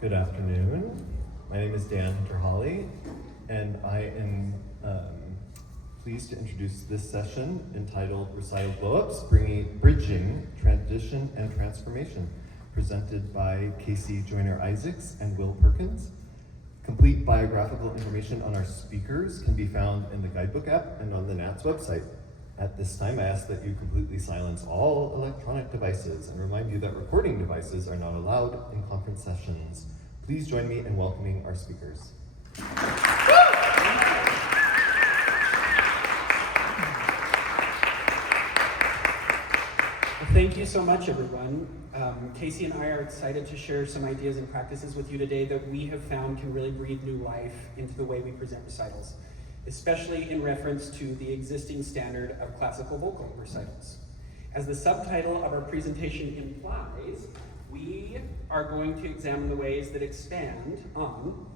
Good afternoon. My name is Dan Hunter-Hawley, and I am pleased to introduce this session entitled Recital Blow-Ups, Bridging Tradition and Transformation, presented by Casey Joyner-Isaacs and Will Perkins. Complete biographical information on our speakers can be found in the guidebook app and on the NATS website. At this time, I ask that you completely silence all electronic devices and remind you that recording devices are not allowed in conference sessions. Please join me in welcoming our speakers. Thank you so much, everyone. Casey and I are excited to share some ideas and practices with you today that we have found can really breathe new life into the way we present recitals, especially in reference to the existing standard of classical vocal recitals. As the subtitle of our presentation implies, we are going to examine the ways that expand on...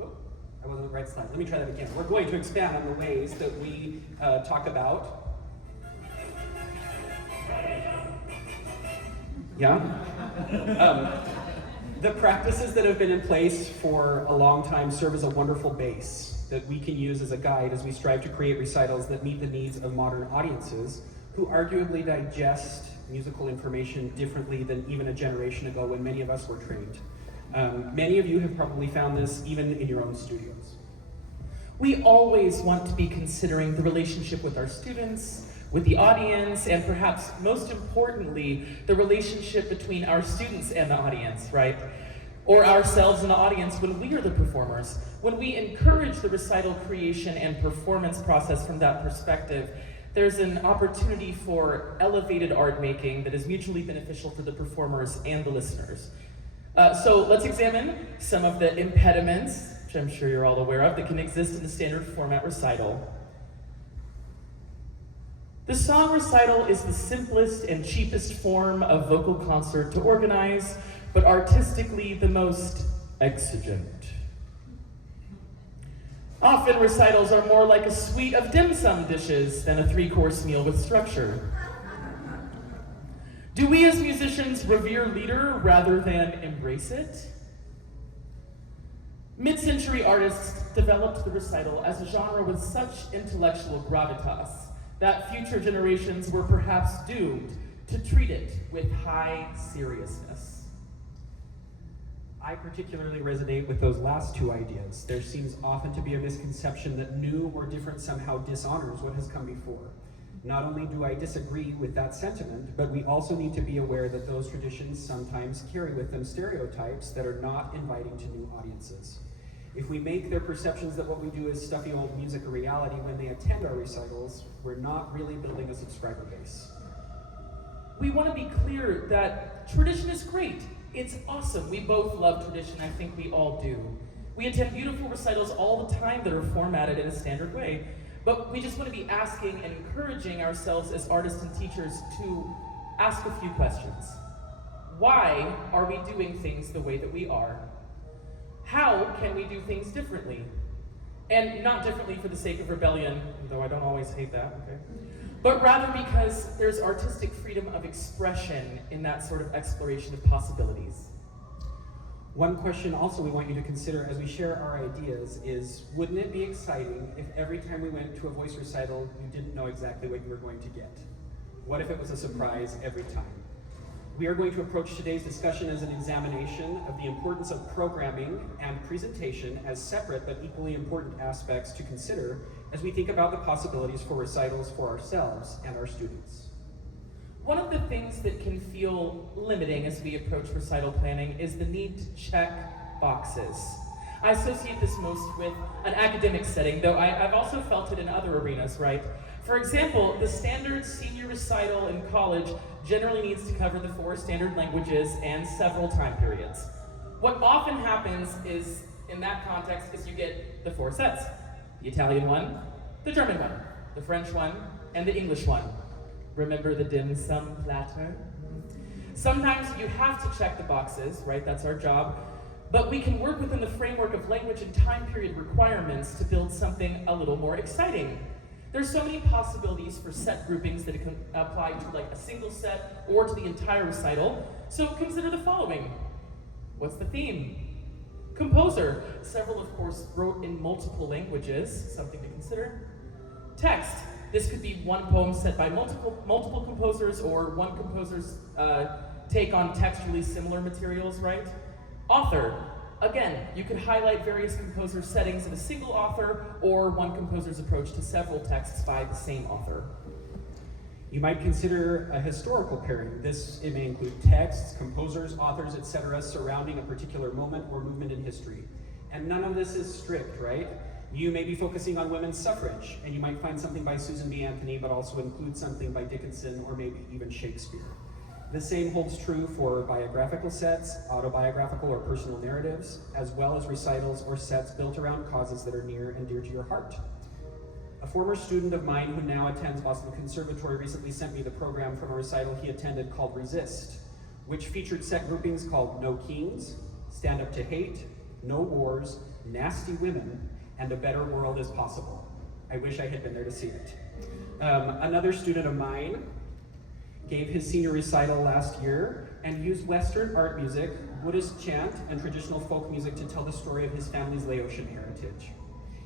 Oh, I wasn't on the right slide. Let me try that again. We're going to expand on the ways that we talk about... the practices that have been in place for a long time serve as a wonderful base that we can use as a guide as we strive to create recitals that meet the needs of modern audiences who arguably digest musical information differently than even a generation ago when many of us were trained. Many of you have probably found this even in your own studios. We always want to be considering the relationship with our students, with the audience, and perhaps most importantly, the relationship between our students and the audience, right? Or ourselves and the audience when we are the performers. When we encourage the recital creation and performance process from that perspective, there's an opportunity for elevated art making that is mutually beneficial for the performers and the listeners. So let's examine some of the impediments, which I'm sure you're all aware of, that can exist in the standard format recital. The song recital is the simplest and cheapest form of vocal concert to organize, but artistically the most exigent. Often recitals are more like a suite of dim sum dishes than a 3-course meal with structure. Do we as musicians revere leader rather than embrace it? Mid-century artists developed the recital as a genre with such intellectual gravitas that future generations were perhaps doomed to treat it with high seriousness. I particularly resonate with those last two ideas. There seems often to be a misconception that new or different somehow dishonors what has come before. Not only do I disagree with that sentiment, but we also need to be aware that those traditions sometimes carry with them stereotypes that are not inviting to new audiences. If we make their perceptions that what we do is stuffy old music a reality when they attend our recitals, we're not really building a subscriber base. We want to be clear that tradition is great. It's awesome. We both love tradition. I think we all do. We attend beautiful recitals all the time that are formatted in a standard way, but we just want to be asking and encouraging ourselves as artists and teachers to ask a few questions. Why are we doing things the way that we are? How can we do things differently? And not differently for the sake of rebellion, though I don't always hate that, okay? But rather because there's artistic freedom of expression in that sort of exploration of possibilities. One question also we want you to consider as we share our ideas is, wouldn't it be exciting if every time we went to a voice recital, you didn't know exactly what you were going to get? What if it was a surprise every time? We are going to approach today's discussion as an examination of the importance of programming and presentation as separate but equally important aspects to consider as we think about the possibilities for recitals for ourselves and our students. One of the things that can feel limiting as we approach recital planning is the need to check boxes. I associate this most with an academic setting, though I've also felt it in other arenas, right? For example, the standard senior recital in college generally needs to cover the 4 standard languages and several time periods. What often happens is, in that context, is you get the 4 sets. The Italian one, the German one, the French one, and the English one. Remember the dim sum platter? Sometimes you have to check the boxes, right? That's our job. But we can work within the framework of language and time period requirements to build something a little more exciting. There's so many possibilities for set groupings that it can apply to like a single set or to the entire recital. So consider the following. What's the theme? Composer. Several, of course, wrote in multiple languages, something to consider. Text. This could be one poem set by multiple composers or one composer's take on textually similar materials, right? Author. Again, you could highlight various composers' settings of a single author or one composer's approach to several texts by the same author. You might consider a historical pairing. It may include texts, composers, authors, etc. surrounding a particular moment or movement in history. And none of this is strict, right? You may be focusing on women's suffrage, and you might find something by Susan B. Anthony, but also include something by Dickinson or maybe even Shakespeare. The same holds true for biographical sets, autobiographical or personal narratives, as well as recitals or sets built around causes that are near and dear to your heart. A former student of mine who now attends Boston Conservatory recently sent me the program from a recital he attended called Resist, which featured set groupings called No Kings, Stand Up to Hate, No Wars, Nasty Women, and A Better World is Possible. I wish I had been there to see it. Another student of mine gave his senior recital last year and used Western art music, Buddhist chant, and traditional folk music to tell the story of his family's Laotian heritage.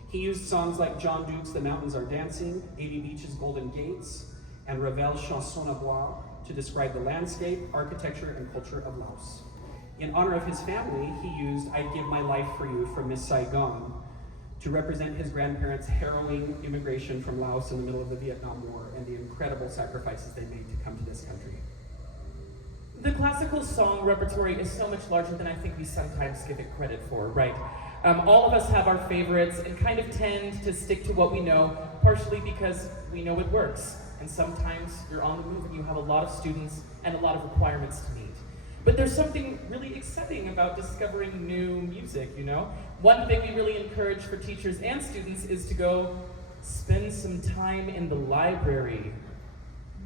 He used songs like John Duke's The Mountains Are Dancing, A.B. Beach's Golden Gates, and Ravel's Chanson à Bois to describe the landscape, architecture, and culture of Laos. In honor of his family, he used I'd Give My Life for You from Miss Saigon to represent his grandparents' harrowing immigration from Laos in the middle of the Vietnam War and the incredible sacrifices they made to come to this country. The classical song repertory is so much larger than I think we sometimes give it credit for, right? All of us have our favorites and kind of tend to stick to what we know, partially because we know it works. And sometimes you're on the move and you have a lot of students and a lot of requirements to meet. But there's something really exciting about discovering new music, you know? One thing we really encourage for teachers and students is to go spend some time in the library,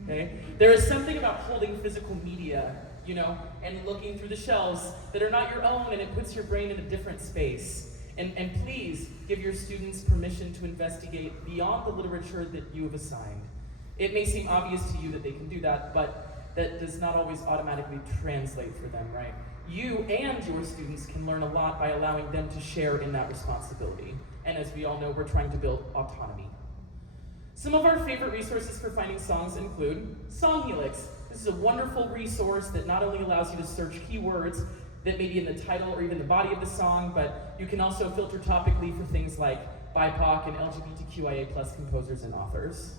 okay? There is something about holding physical media, you know, and looking through the shelves that are not your own, and it puts your brain in a different space. And please give your students permission to investigate beyond the literature that you have assigned. It may seem obvious to you that they can do that, but that does not always automatically translate for them, right? You and your students can learn a lot by allowing them to share in that responsibility. And as we all know, we're trying to build autonomy. Some of our favorite resources for finding songs include Song Helix. This is a wonderful resource that not only allows you to search keywords that may be in the title or even the body of the song, but you can also filter topically for things like BIPOC and LGBTQIA+ composers and authors.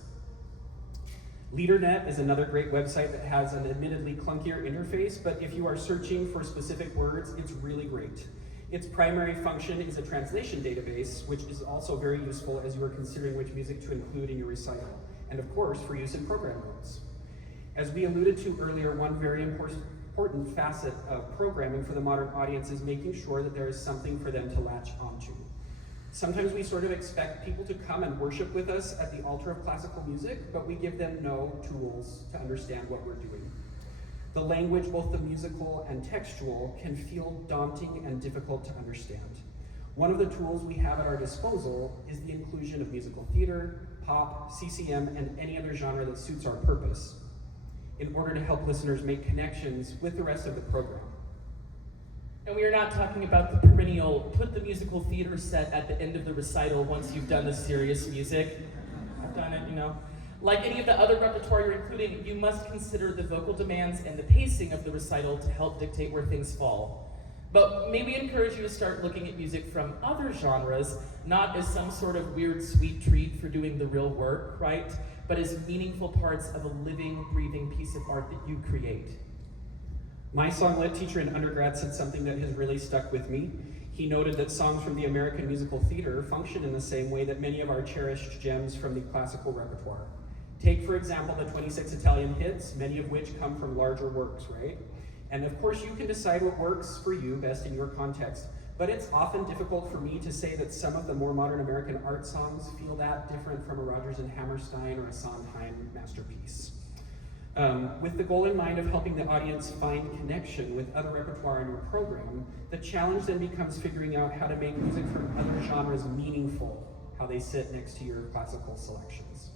LeaderNet is another great website that has an admittedly clunkier interface, but if you are searching for specific words, it's really great. Its primary function is a translation database, which is also very useful as you are considering which music to include in your recital, and of course, for use in program notes. As we alluded to earlier, one very important facet of programming for the modern audience is making sure that there is something for them to latch onto. Sometimes we sort of expect people to come and worship with us at the altar of classical music, but we give them no tools to understand what we're doing. The language, both the musical and textual, can feel daunting and difficult to understand. One of the tools we have at our disposal is the inclusion of musical theater, pop, CCM, and any other genre that suits our purpose, in order to help listeners make connections with the rest of the program. And we are not talking about the perennial, put the musical theater set at the end of the recital once you've done the serious music. I've done it, you know. Like any of the other repertoire you're including, you must consider the vocal demands and the pacing of the recital to help dictate where things fall. But may we encourage you to start looking at music from other genres, not as some sort of weird sweet treat for doing the real work, right? But as meaningful parts of a living, breathing piece of art that you create. My song lit teacher in undergrad said something that has really stuck with me. He noted that songs from the American musical theater function in the same way that many of our cherished gems from the classical repertoire. Take, for example, the 26 Italian hits, many of which come from larger works, right? And of course, you can decide what works for you best in your context, but it's often difficult for me to say that some of the more modern American art songs feel that different from a Rodgers and Hammerstein or a Sondheim masterpiece. With the goal in mind of helping the audience find connection with other repertoire in your program, the challenge then becomes figuring out how to make music from other genres meaningful, how they sit next to your classical selections.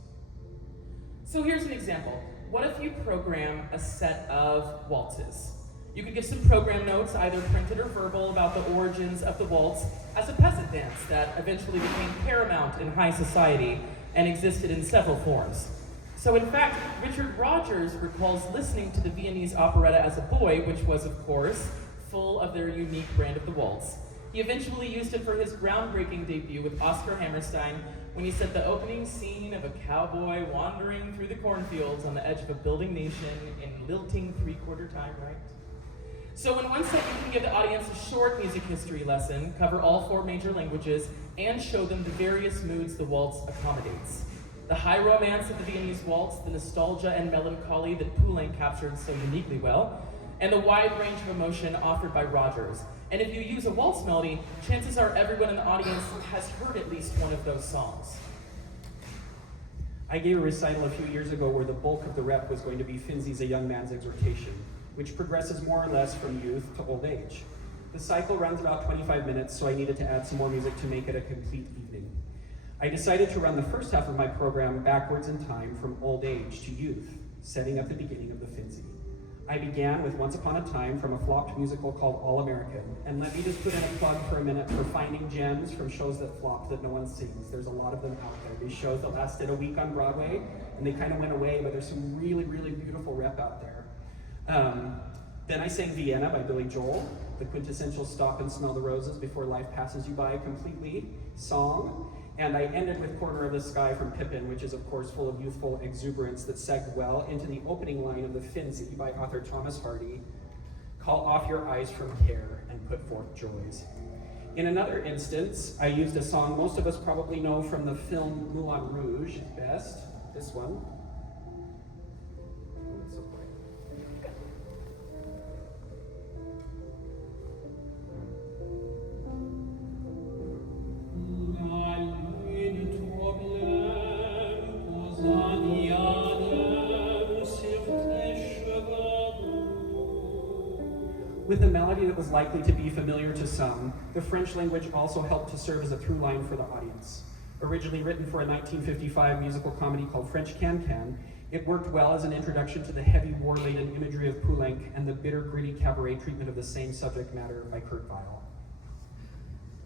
So here's an example. What if you program a set of waltzes? You could give some program notes, either printed or verbal, about the origins of the waltz as a peasant dance that eventually became paramount in high society and existed in several forms. So in fact, Richard Rogers recalls listening to the Viennese operetta as a boy, which was, of course, full of their unique brand of the waltz. He eventually used it for his groundbreaking debut with Oscar Hammerstein when he set the opening scene of a cowboy wandering through the cornfields on the edge of a building nation in lilting three-quarter time, right? So in one set, you can give the audience a short music history lesson, cover all 4 major languages, and show them the various moods the waltz accommodates. The high romance of the Viennese waltz, the nostalgia and melancholy that Poulenc captured so uniquely well, and the wide range of emotion offered by Rogers. And if you use a waltz melody, chances are everyone in the audience has heard at least one of those songs. I gave a recital a few years ago where the bulk of the rep was going to be Finzi's A Young Man's Exhortation, which progresses more or less from youth to old age. The cycle runs about 25 minutes, so I needed to add some more music to make it a complete evening. I decided to run the first half of my program backwards in time from old age to youth, setting up the beginning of the Finzi. I began with Once Upon a Time from a flopped musical called All American, and let me just put in a plug for a minute for finding gems from shows that flopped that no one sings. There's a lot of them out there. These shows that lasted a week on Broadway, and they kind of went away, but there's some really, really beautiful rep out there. Then I sang Vienna by Billy Joel, the quintessential stop and smell the roses before life passes you by completely song. And I ended with Corner of the Sky from Pippin, which is of course full of youthful exuberance that segued well into the opening line of the Finzi by author Thomas Hardy, call off your eyes from care and put forth joys. In another instance, I used a song most of us probably know from the film Moulin Rouge best, this one. So quick. With a melody that was likely to be familiar to some, the French language also helped to serve as a through line for the audience. Originally written for a 1955 musical comedy called French Can-Can, it worked well as an introduction to the heavy war-laden imagery of Poulenc and the bitter, gritty cabaret treatment of the same subject matter by Kurt Weill.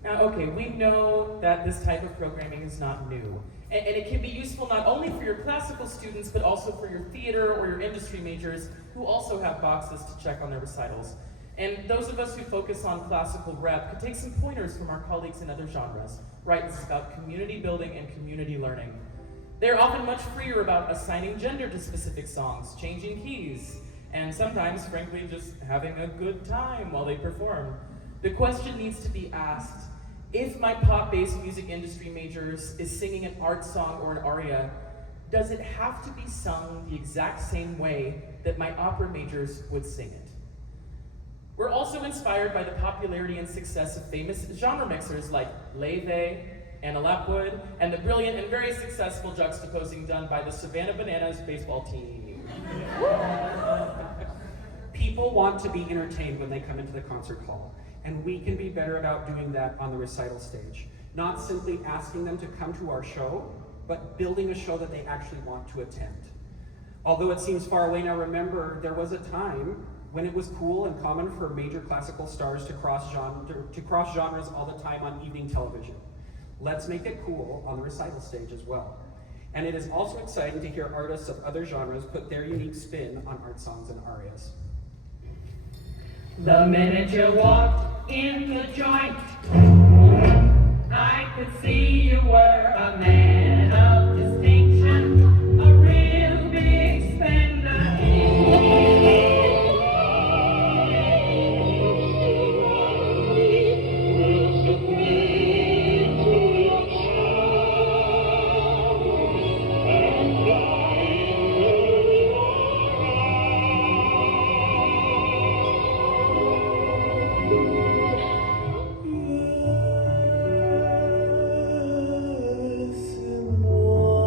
Now, okay, we know that this type of programming is not new, and it can be useful not only for your classical students, but also for your theater or your industry majors who also have boxes to check on their recitals. And those of us who focus on classical rep could take some pointers from our colleagues in other genres. Right, this is about community building and community learning. They're often much freer about assigning gender to specific songs, changing keys, and sometimes, frankly, just having a good time while they perform. The question needs to be asked, if my pop-based music industry majors is singing an art song or an aria, does it have to be sung the exact same way that my opera majors would sing it? We're also inspired by the popularity and success of famous genre mixers like Leve, Anna Lapwood, and the brilliant and very successful juxtaposing done by the Savannah Bananas baseball team. People want to be entertained when they come into the concert hall, and we can be better about doing that on the recital stage. Not simply asking them to come to our show, but building a show that they actually want to attend. Although it seems far away now, remember, there was a time when it was cool and common for major classical stars to cross genres all the time on evening television. Let's make it cool on the recital stage as well. And it is also exciting to hear artists of other genres put their unique spin on art songs and arias. The minute you walked in the joint, I could see you were a man of distinction, a real big spender. Laisse-moi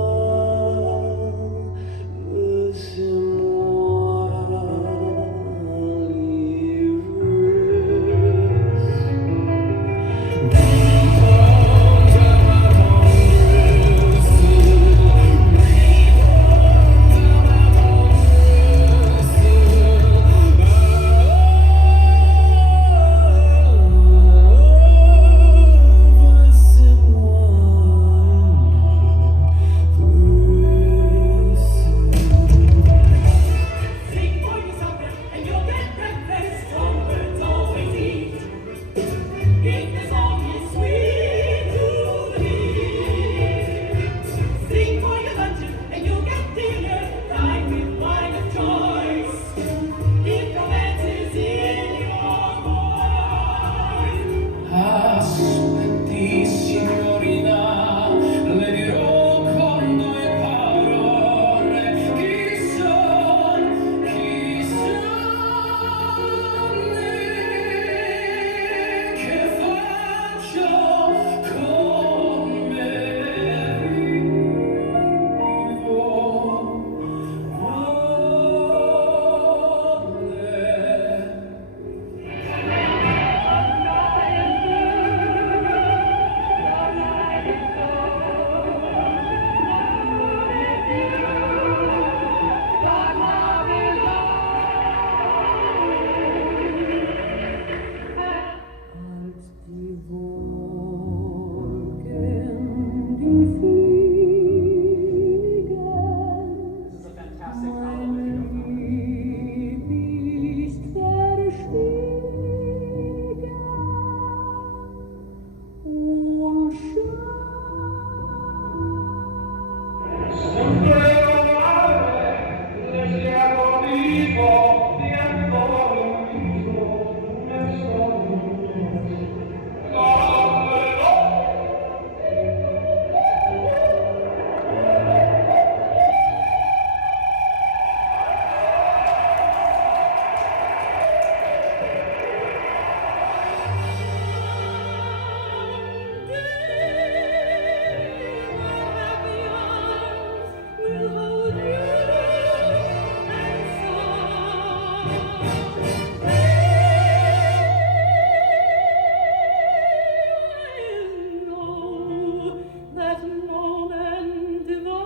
That moment divine,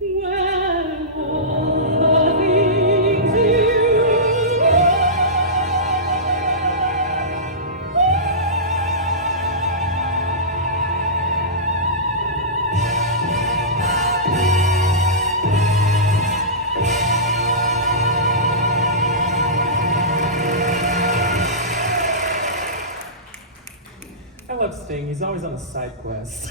when all the things you I love Sting. He's always on a side quest.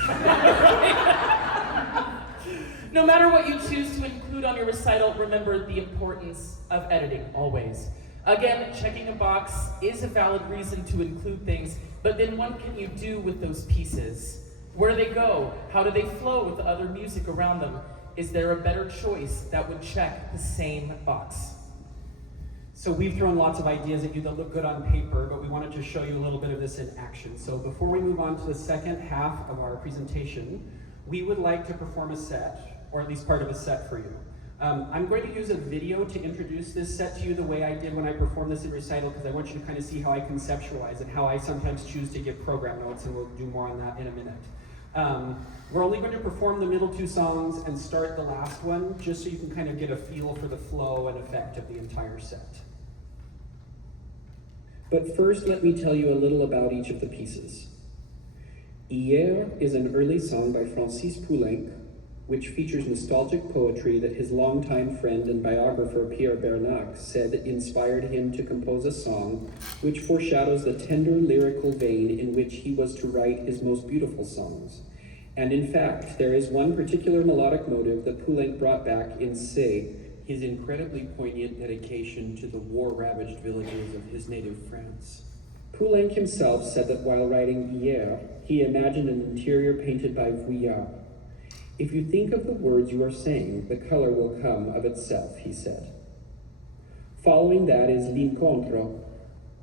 No matter what you choose to include on your recital, remember the importance of editing, always. Again, checking a box is a valid reason to include things, but then what can you do with those pieces? Where do they go? How do they flow with the other music around them? Is there a better choice that would check the same box? So we've thrown lots of ideas at you that look good on paper, but we wanted to show you a little bit of this in action. So before we move on to the second half of our presentation, we would like to perform a set, or at least part of a set for you. I'm going to use a video to introduce this set to you the way I did when I performed this in Recital, because I want you to kind of see how I conceptualize and how I sometimes choose to give program notes, and we'll do more on that in a minute. We're only going to perform the middle two songs and start the last one, just so you can kind of get a feel for the flow and effect of the entire set. But first, let me tell you a little about each of the pieces. Hier is an early song by Francis Poulenc, which features nostalgic poetry that his longtime friend and biographer Pierre Bernac said inspired him to compose a song which foreshadows the tender lyrical vein in which he was to write his most beautiful songs. And in fact, there is one particular melodic motive that Poulenc brought back in C'est, his incredibly poignant dedication to the war-ravaged villages of his native France. Poulenc himself said that while writing Hier, he imagined an interior painted by Vuillard. If you think of the words you are saying, the color will come of itself, he said. Following that is L'Incontro,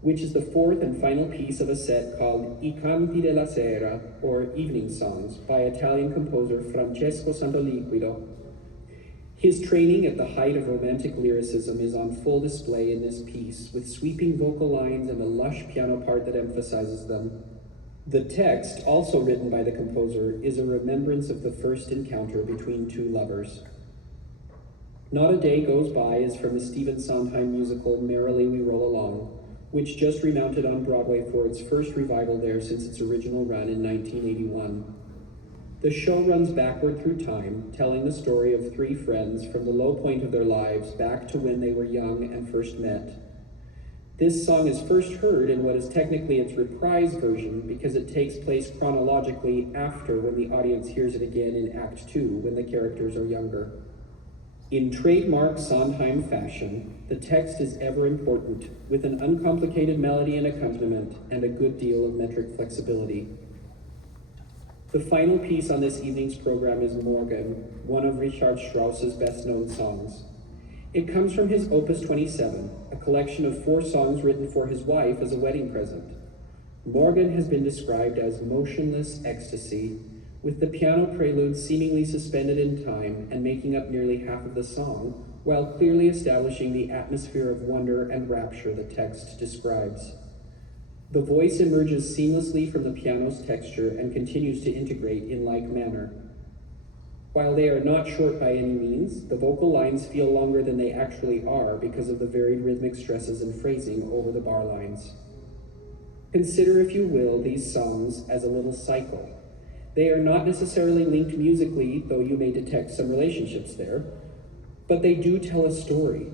which is the fourth and final piece of a set called I Canti della Sera, or Evening Songs, by Italian composer Francesco Santoliquido. His training at the height of romantic lyricism is on full display in this piece, with sweeping vocal lines and a lush piano part that emphasizes them. The text, also written by the composer, is a remembrance of the first encounter between two lovers. Not a Day Goes By is from the Stephen Sondheim musical Merrily We Roll Along, which just remounted on Broadway for its first revival there since its original run in 1981. The show runs backward through time, telling the story of three friends from the low point of their lives back to when they were young and first met. This song is first heard in what is technically its reprise version because it takes place chronologically after when the audience hears it again in Act 2 when the characters are younger. In trademark Sondheim fashion, the text is ever important, with an uncomplicated melody and accompaniment and a good deal of metric flexibility. The final piece on this evening's program is Morgen, one of Richard Strauss's best-known songs. It comes from his Opus 27, a collection of 4 songs written for his wife as a wedding present. Morgen has been described as motionless ecstasy, with the piano prelude seemingly suspended in time and making up nearly half of the song, while clearly establishing the atmosphere of wonder and rapture the text describes. The voice emerges seamlessly from the piano's texture and continues to integrate in like manner. While they are not short by any means, the vocal lines feel longer than they actually are because of the varied rhythmic stresses and phrasing over the bar lines. Consider, if you will, these songs as a little cycle. They are not necessarily linked musically, though you may detect some relationships there, but they do tell a story.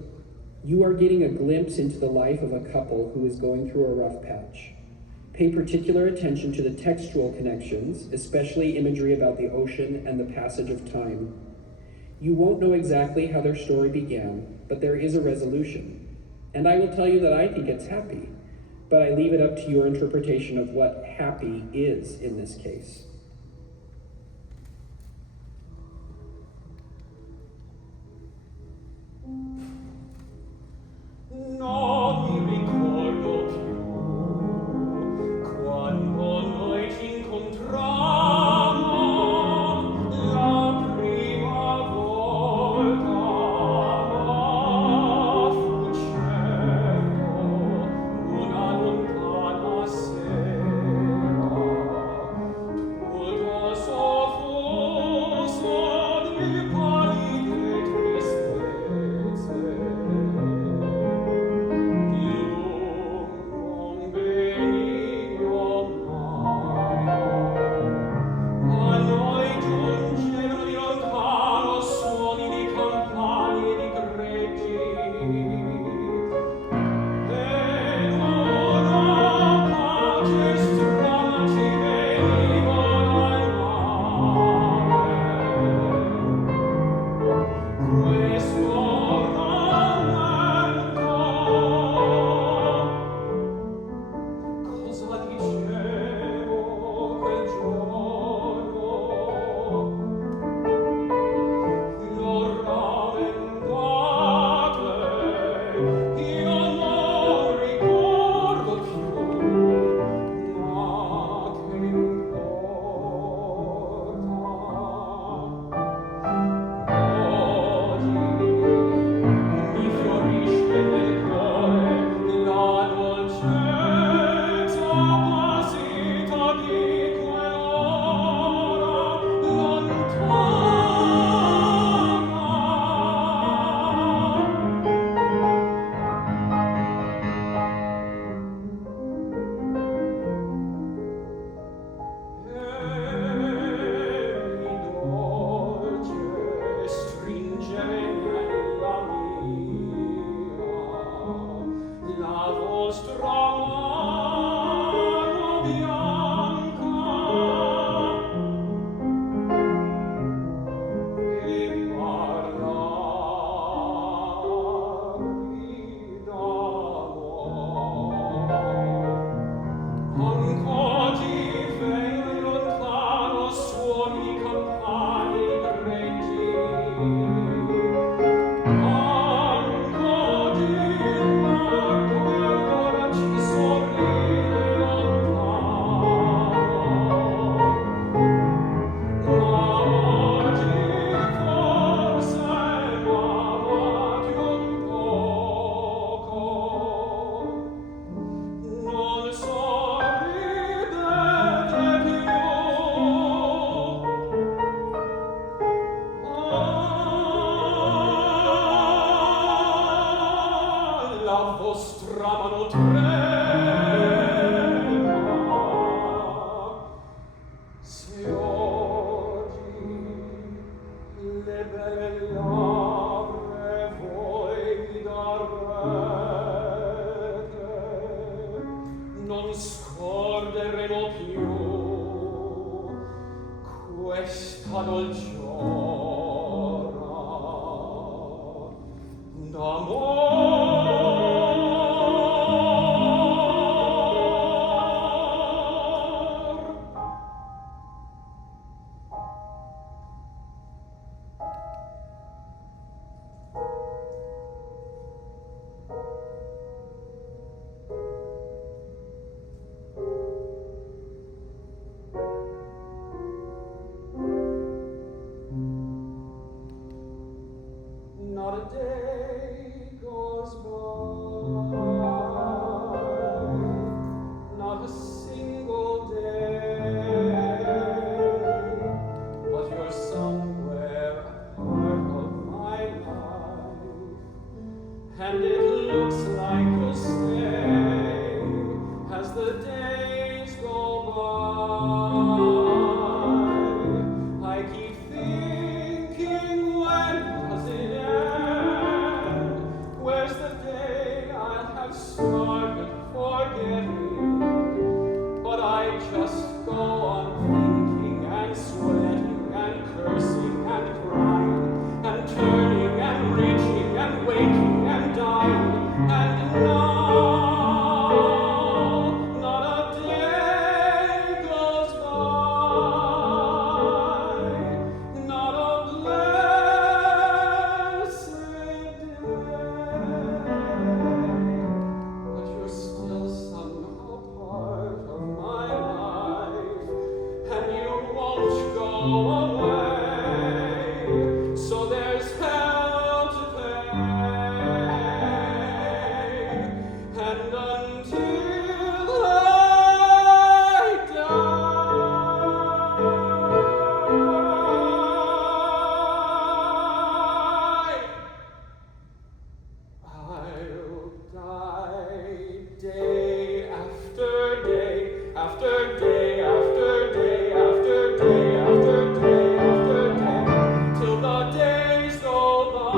You are getting a glimpse into the life of a couple who is going through a rough patch. Pay particular attention to the textual connections, especially imagery about the ocean and the passage of time. You won't know exactly how their story began, but there is a resolution. And I will tell you that I think it's happy, but I leave it up to your interpretation of what happy is in this case. Non mi ricordo più quando noi ci incontrammo la prima volta. la vostra mano trema. Se oggi le belle labbra voi mi darete, non scorderemo più questa dolciora d'amor. Not a day goes by, not a single day, but you're somewhere a part of my life, and it looks like you'll stay as the days go by. I keep thinking, when does it end? Where's the day I'll have started forgetting? But I just go on thinking and sweating and cursing and crying and turning and reaching and waking and dying, and now not a day goes by, not a blessed day, but you're still somehow part of my life, and you won't go away, so there's hell to pay, and until I die, I'll die day after day, after day, after day, after day, after day, after day, till the days go by,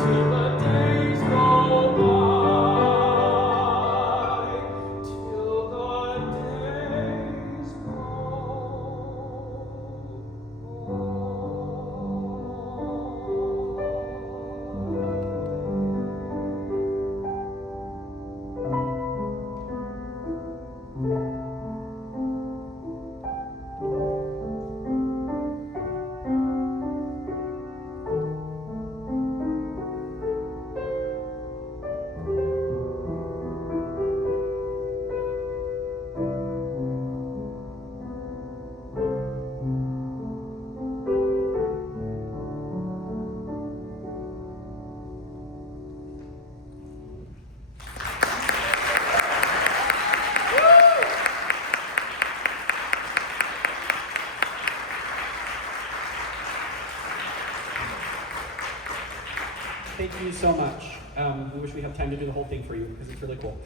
till the days go by, till the days go Thank you so much. We wish we had time to do the whole thing for you because it's really cool.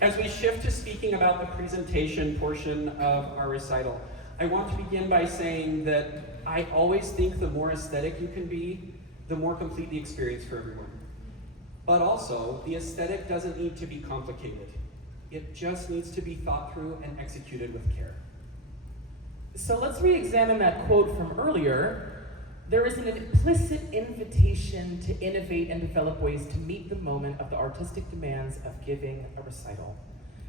As we shift to speaking about the presentation portion of our recital, I want to begin by saying that I always think the more aesthetic you can be, the more complete the experience for everyone. But also, the aesthetic doesn't need to be complicated. It just needs to be thought through and executed with care. So let's re-examine that quote from earlier. There is an implicit invitation to innovate and develop ways to meet the moment of the artistic demands of giving a recital.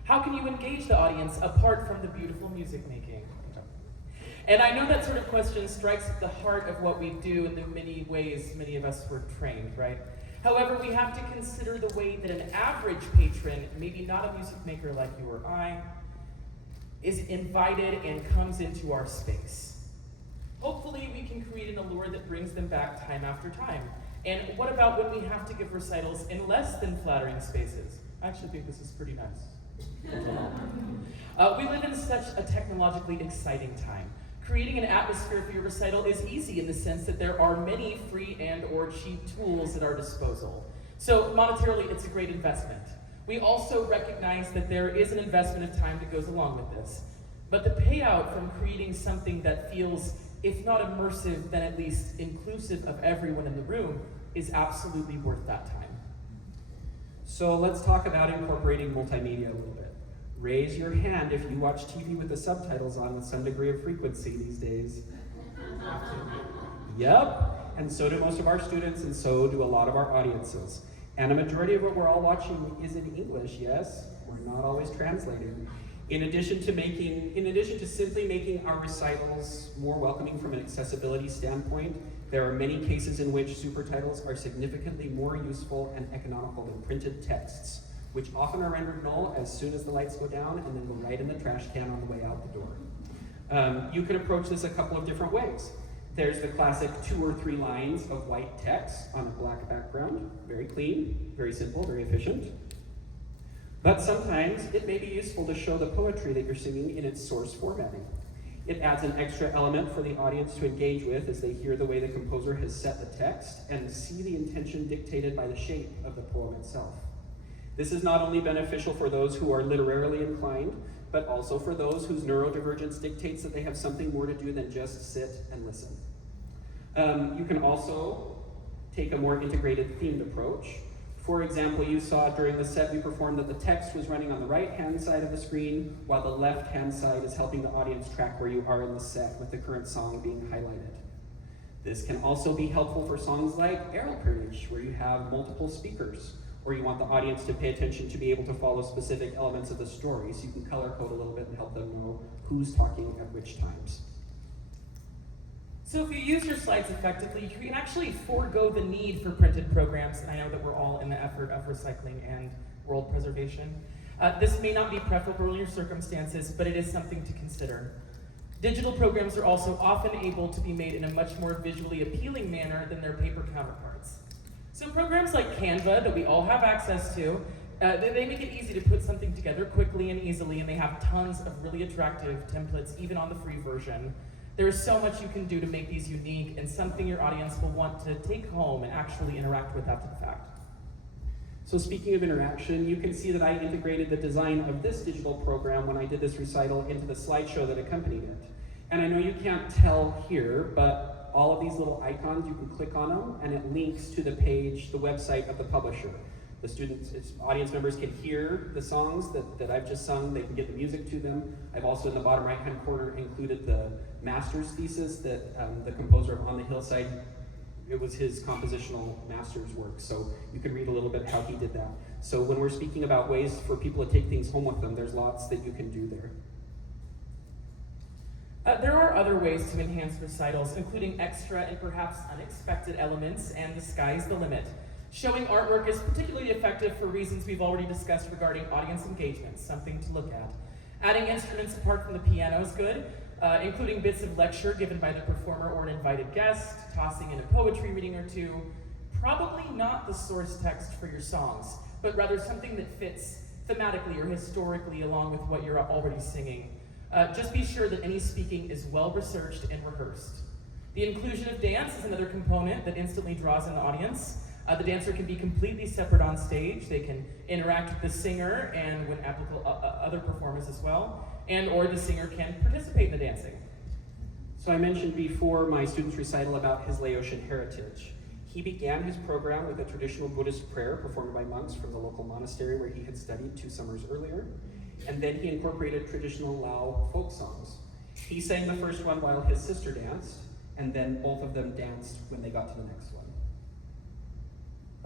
How can you engage the audience apart from the beautiful music making? And I know that sort of question strikes at the heart of what we do in the many ways many of us were trained, right? However, we have to consider the way that an average patron, maybe not a music maker like you or I, is invited and comes into our space. Hopefully we can create an allure that brings them back time after time. And what about when we have to give recitals in less than flattering spaces? I actually think this is pretty nice. We live in such a technologically exciting time. Creating an atmosphere for your recital is easy in the sense that there are many free and or cheap tools at our disposal. So monetarily, it's a great investment. We also recognize that there is an investment of time that goes along with this. But the payout from creating something that feels, if not immersive, then at least inclusive of everyone in the room is absolutely worth that time. So let's talk about incorporating multimedia a little bit. Raise your hand if you watch TV with the subtitles on with some degree of frequency these days. Yep, and so do most of our students, and so do a lot of our audiences. And a majority of what we're all watching is in English, yes? We're not always translating. In addition to simply making our recitals more welcoming from an accessibility standpoint, there are many cases in which supertitles are significantly more useful and economical than printed texts, which often are rendered null as soon as the lights go down and then go right in the trash can on the way out the door. You can approach this a couple of different ways. There's the classic 2 or 3 lines of white text on a black background. Very clean, very simple, very efficient. But sometimes it may be useful to show the poetry that you're singing in its source formatting. It adds an extra element for the audience to engage with as they hear the way the composer has set the text and see the intention dictated by the shape of the poem itself. This is not only beneficial for those who are literarily inclined, but also for those whose neurodivergence dictates that they have something more to do than just sit and listen. You can also take a more integrated themed approach. For example, you saw during the set we performed that the text was running on the right-hand side of the screen, while the left-hand side is helping the audience track where you are in the set with the current song being highlighted. This can also be helpful for songs like Erlkönig, where you have multiple speakers, or you want the audience to pay attention to be able to follow specific elements of the story, so you can color code a little bit and help them know who's talking at which times. So if you use your slides effectively, you can actually forego the need for printed programs. And I know that we're all in the effort of recycling and world preservation. This may not be preferable in your circumstances, but it is something to consider. Digital programs are also often able to be made in a much more visually appealing manner than their paper counterparts. So programs like Canva that we all have access to, they make it easy to put something together quickly and easily, and they have tons of really attractive templates, even on the free version. There is so much you can do to make these unique and something your audience will want to take home and actually interact with after the fact. So speaking of interaction, you can see that I integrated the design of this digital program when I did this recital into the slideshow that accompanied it. And I know you can't tell here, but all of these little icons, you can click on them and it links to the page, the website of the publisher. The students, audience members can hear the songs that I've just sung, they can get the music to them. I've also in the bottom right hand corner included the master's thesis that the composer of On the Hillside, it was his compositional master's work, so you can read a little bit how he did that. So when we're speaking about ways for people to take things home with them, there's lots that you can do there. There are other ways to enhance recitals, including extra and perhaps unexpected elements, and the sky's the limit. Showing artwork is particularly effective for reasons we've already discussed regarding audience engagement, something to look at. Adding instruments apart from the piano is good, including bits of lecture given by the performer or an invited guest, tossing in a poetry reading or two. Probably not the source text for your songs, but rather something that fits thematically or historically along with what you're already singing. Just be sure that any speaking is well researched and rehearsed. The inclusion of dance is another component that instantly draws in the audience. The dancer can be completely separate on stage. They can interact with the singer and when applicable, other performers as well, and or the singer can participate in the dancing. So I mentioned before my student's recital about his Laotian heritage. He began his program with a traditional Buddhist prayer performed by monks from the local monastery where he had studied 2 summers earlier, and then he incorporated traditional Lao folk songs. He sang the first one while his sister danced, and then both of them danced when they got to the next one.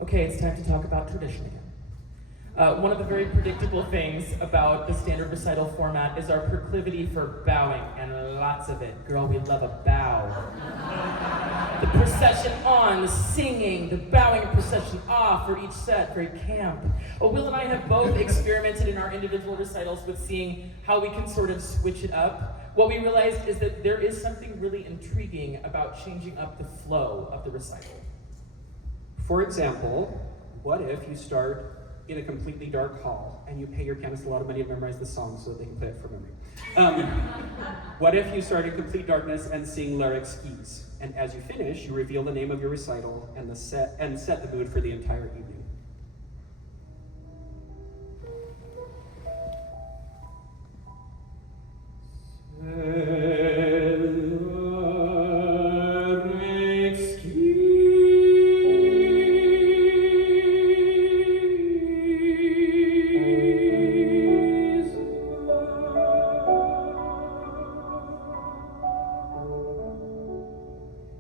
Okay, it's time to talk about tradition again. One of the very predictable things about the standard recital format is our proclivity for bowing, and lots of it. Girl, we love a bow. The procession on, the singing, the bowing and procession off for each set, very camp. Will and I have both experimented in our individual recitals with seeing how we can sort of switch it up. What we realized is that there is something really intriguing about changing up the flow of the recital. For example, what if you start in a completely dark hall, and you pay your pianist a lot of money to memorize the song so that they can play it from memory. What if you start in complete darkness and sing Lyric Skis? And as you finish, you reveal the name of your recital and set the mood for the entire evening.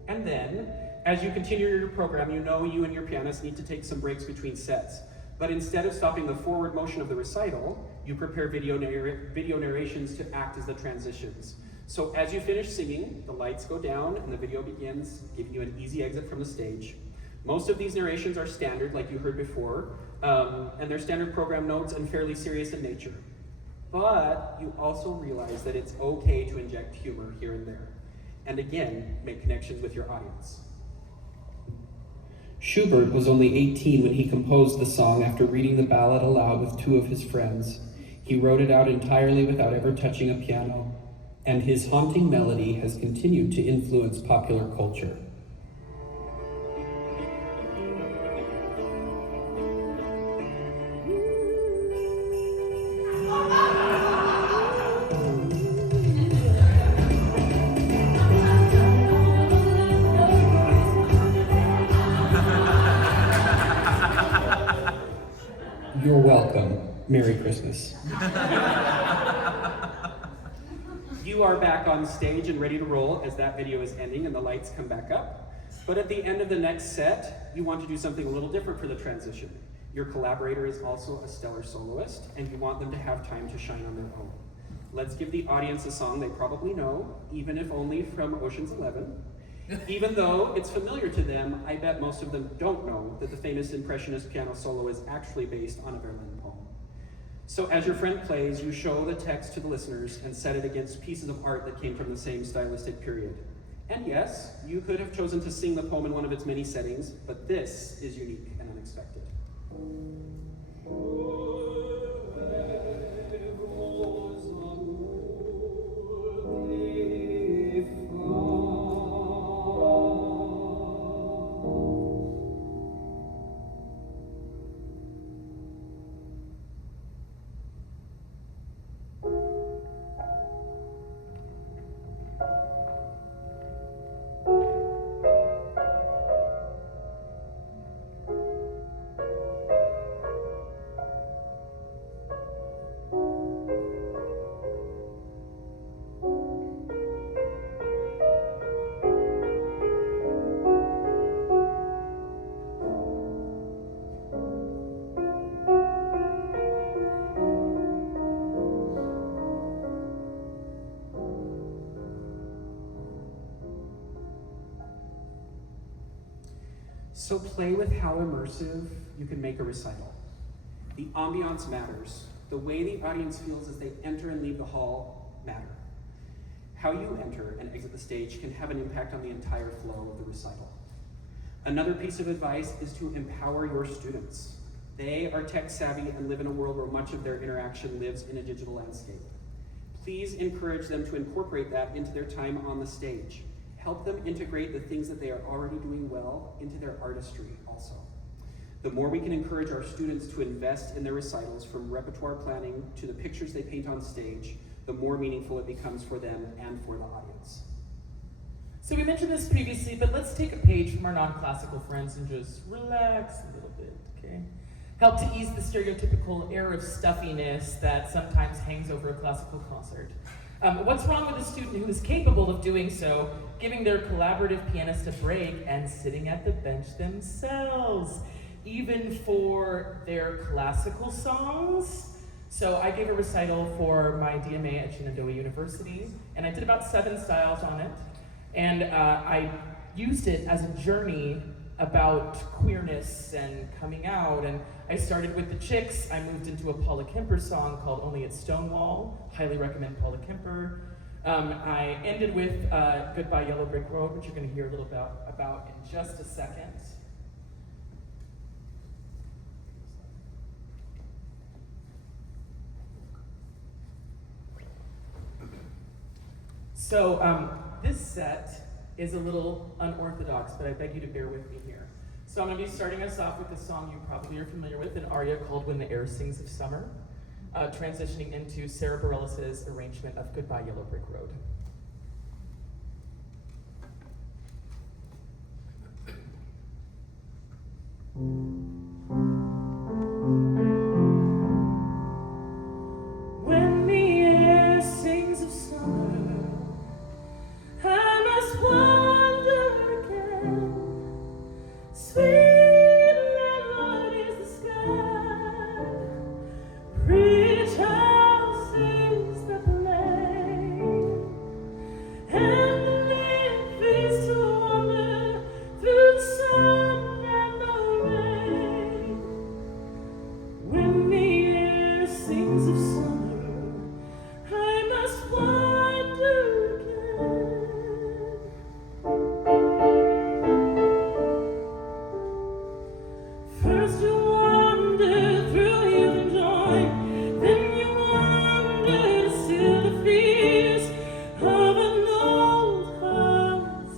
And then, as you continue your program, you know you and your pianist need to take some breaks between sets. But instead of stopping the forward motion of the recital, you prepare video narrations to act as the transitions. So as you finish singing, the lights go down and the video begins, giving you an easy exit from the stage. Most of these narrations are standard, like you heard before, and they're standard program notes and fairly serious in nature. But you also realize that it's okay to inject humor here and there. And again, make connections with your audience. Schubert was only 18 when he composed the song after reading the ballad aloud with two of his friends. He wrote it out entirely without ever touching a piano, and his haunting melody has continued to influence popular culture. You're welcome. Merry Christmas. You are back on stage and ready to roll as that video is ending and the lights come back up. But at the end of the next set, you want to do something a little different for the transition. Your collaborator is also a stellar soloist, and you want them to have time to shine on their own. Let's give the audience a song they probably know, even if only from Ocean's 11. Even though it's familiar to them, I bet most of them don't know that the famous Impressionist piano solo is actually based on a Verlaine poem. So as your friend plays, you show the text to the listeners and set it against pieces of art that came from the same stylistic period. And yes, you could have chosen to sing the poem in one of its many settings, but this is unique and unexpected. So play with how immersive you can make a recital. The ambiance matters. The way the audience feels as they enter and leave the hall matter. How you enter and exit the stage can have an impact on the entire flow of the recital. Another piece of advice is to empower your students. They are tech savvy and live in a world where much of their interaction lives in a digital landscape. Please encourage them to incorporate that into their time on the stage. Help them integrate the things that they are already doing well into their artistry also. The more we can encourage our students to invest in their recitals, from repertoire planning to the pictures they paint on stage, the more meaningful it becomes for them and for the audience. So we mentioned this previously, but let's take a page from our non-classical friends and just relax a little bit, okay? Help to ease the stereotypical air of stuffiness that sometimes hangs over a classical concert. What's wrong with a student who is capable of doing so, giving their collaborative pianist a break and sitting at the bench themselves, even for their classical songs? So I gave a recital for my DMA at Shenandoah University, and I did about 7 styles on it. And I used it as a journey about queerness and coming out. And I started with the Chicks. I moved into a Paula Kemper song called Only at Stonewall. Highly recommend Paula Kemper. I ended with Goodbye Yellow Brick Road, which you're going to hear a little about in just a second. This set is a little unorthodox, but I beg you to bear with me here. So I'm going to be starting us off with a song you probably are familiar with, an aria called When the Air Sings of Summer, transitioning into Sarah Bareilles' arrangement of Goodbye Yellow Brick Road. When the air sings of summer, I must wander again. Sweet melodies the sky, bridge houses that play, and live is to wander through the sun and the rain. When the air sings of summer, I must wander again. First you wander through youth and joy, then you wander to still the fears of an old heart.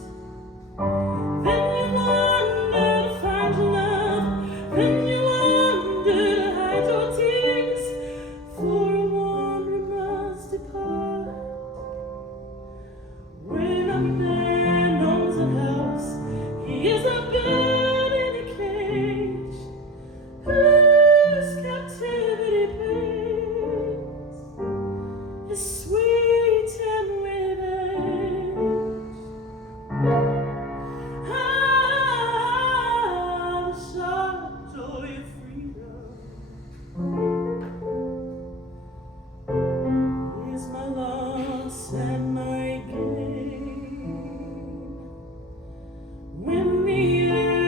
Then you wander to find your love, then you wander to hide your tears, for a wanderer must depart. When a man owns a house, he is a bird in a cage, whose captivity pains is sweet and revenge. Ah, the sharp joy of freedom is my loss and my gain. When the air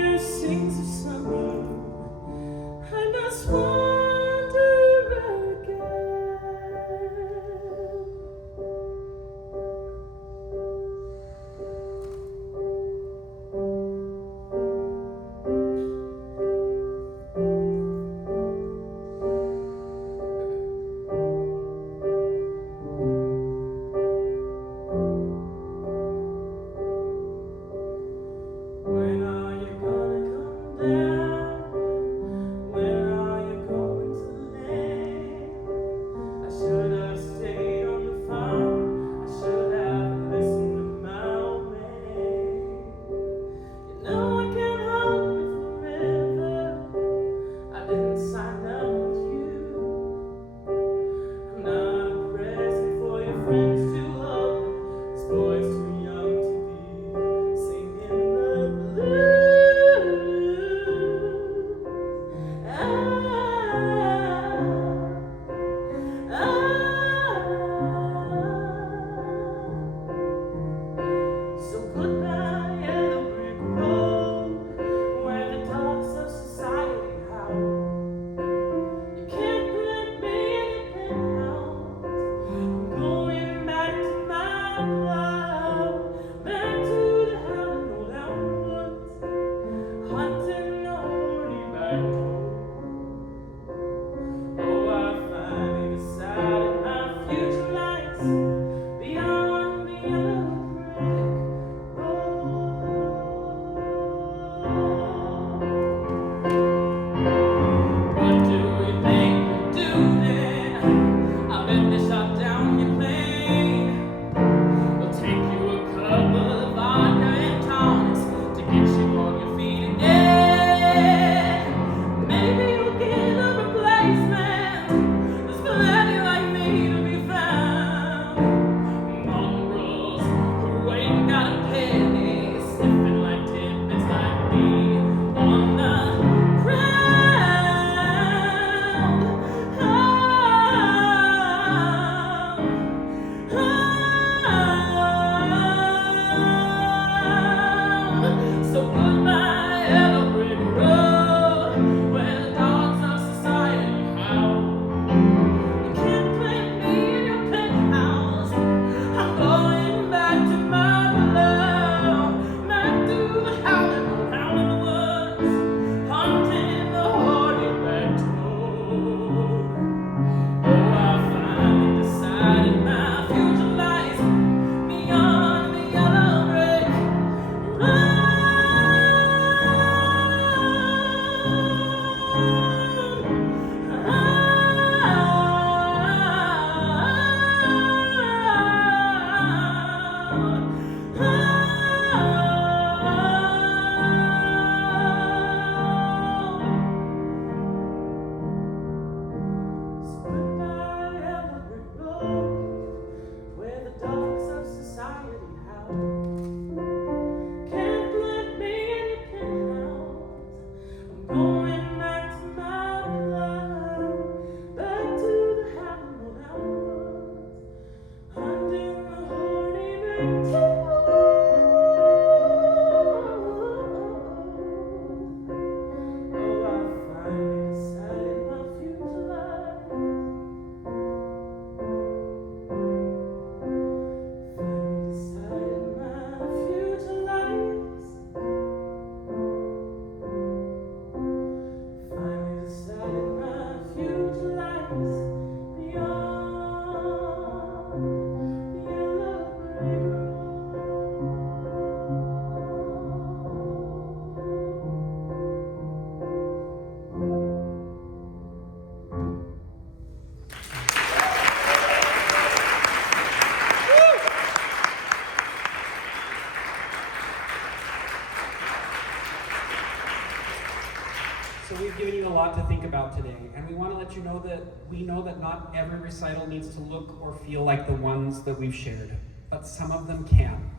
So we've given you a lot to think about today, and we want to let you know that we know that not every recital needs to look or feel like the ones that we've shared, but some of them can.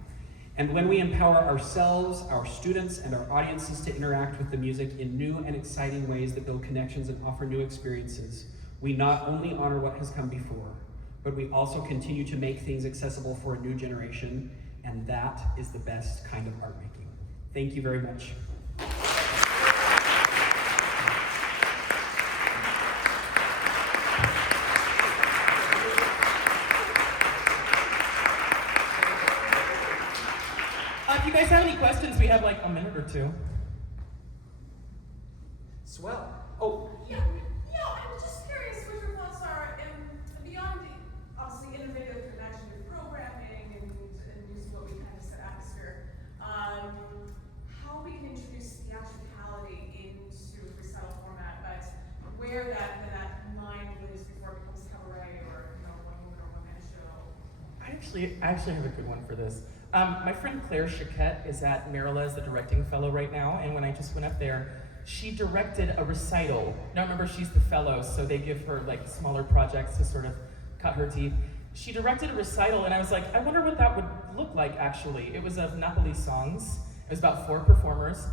And when we empower ourselves, our students, and our audiences to interact with the music in new and exciting ways that build connections and offer new experiences, we not only honor what has come before, but we also continue to make things accessible for a new generation, and that is the best kind of art making. Thank you very much. If you guys have any questions, we have like a minute or two. Swell. Oh, Yeah, I'm just curious what your thoughts are, and beyond the obviously innovative, imaginative programming and use what we kind of said atmosphere, how we can introduce theatricality into recital format, but where that line lives before it becomes cabaret or one woman or one man show. I actually have a good one for this. My friend Claire Chiquette is at Marilla as the directing fellow right now, and when I just went up there, she directed a recital. Now remember, she's the fellow, so they give her like smaller projects to sort of cut her teeth. She directed a recital, and I was like, I wonder what that would look like actually. It was of Napoli songs. It was about 4 performers,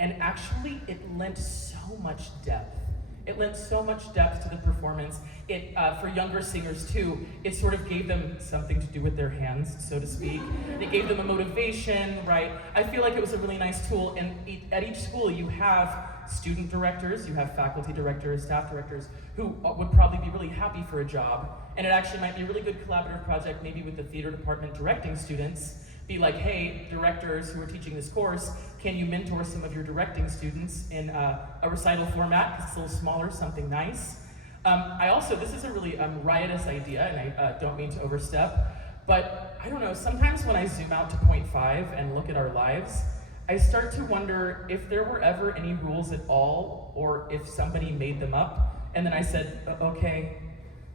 and actually it lent so much depth. It lent so much depth to the performance. It, for younger singers too, it sort of gave them something to do with their hands, so to speak. It gave them a motivation, right? I feel like it was a really nice tool, and at each school you have student directors, you have faculty directors, staff directors, who would probably be really happy for a job, and it actually might be a really good collaborative project, maybe with the theater department directing students. Be like, hey, directors who are teaching this course, can you mentor some of your directing students in a recital format, because it's a little smaller, something nice. This is a really riotous idea, and I don't mean to overstep, but I don't know, sometimes when I zoom out to point 5 and look at our lives, I start to wonder if there were ever any rules at all, or if somebody made them up, and then I said, okay.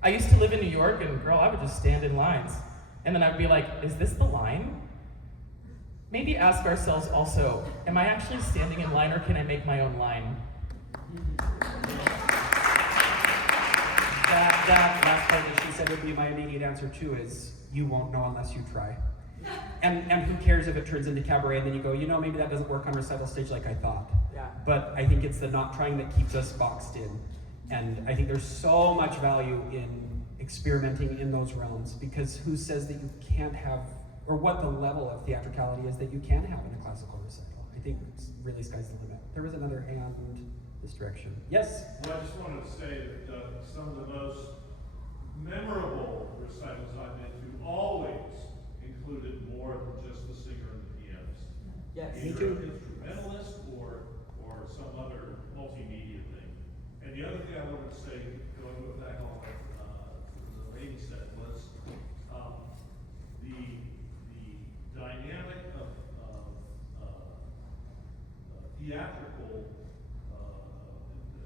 I used to live in New York, and girl, I would just stand in lines. And then I'd be like, is this the line? Maybe ask ourselves also, am I actually standing in line, or can I make my own line? that last part that she said would be my immediate answer too, is you won't know unless you try. And who cares if it turns into cabaret and then you go, maybe that doesn't work on recital stage like I thought. Yeah. But I think it's the not trying that keeps us boxed in. And I think there's so much value in experimenting in those realms, because who says that you can't have, or what the level of theatricality is that you can have in a classical recital. I think it's really sky's the limit. There was another hand this direction. Yes? Well, I just wanted to say that some of the most memorable recitals I've been to always included more than just the singer and the pianist. Yes. Me Either too. an instrumentalist or some other multimedia thing. And the other thing I wanted to say, going back on what the lady said, was the dynamic of theatrical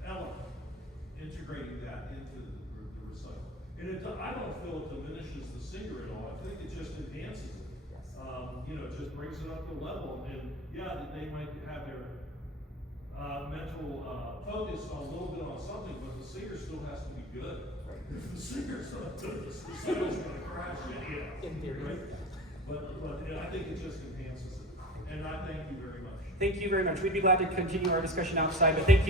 element, integrating that into the recital. And I don't feel it diminishes the singer at all. I think it just enhances it. It just brings it up to a level. And yeah, they might have their mental focus on a little bit on something, but the singer still has to be good. Right. If the singer's not good, the recital's going to crash anyhow. In theory. Right? But yeah, I think it just enhances it. And I thank you very much. Thank you very much. We'd be glad to continue our discussion outside, but thank you.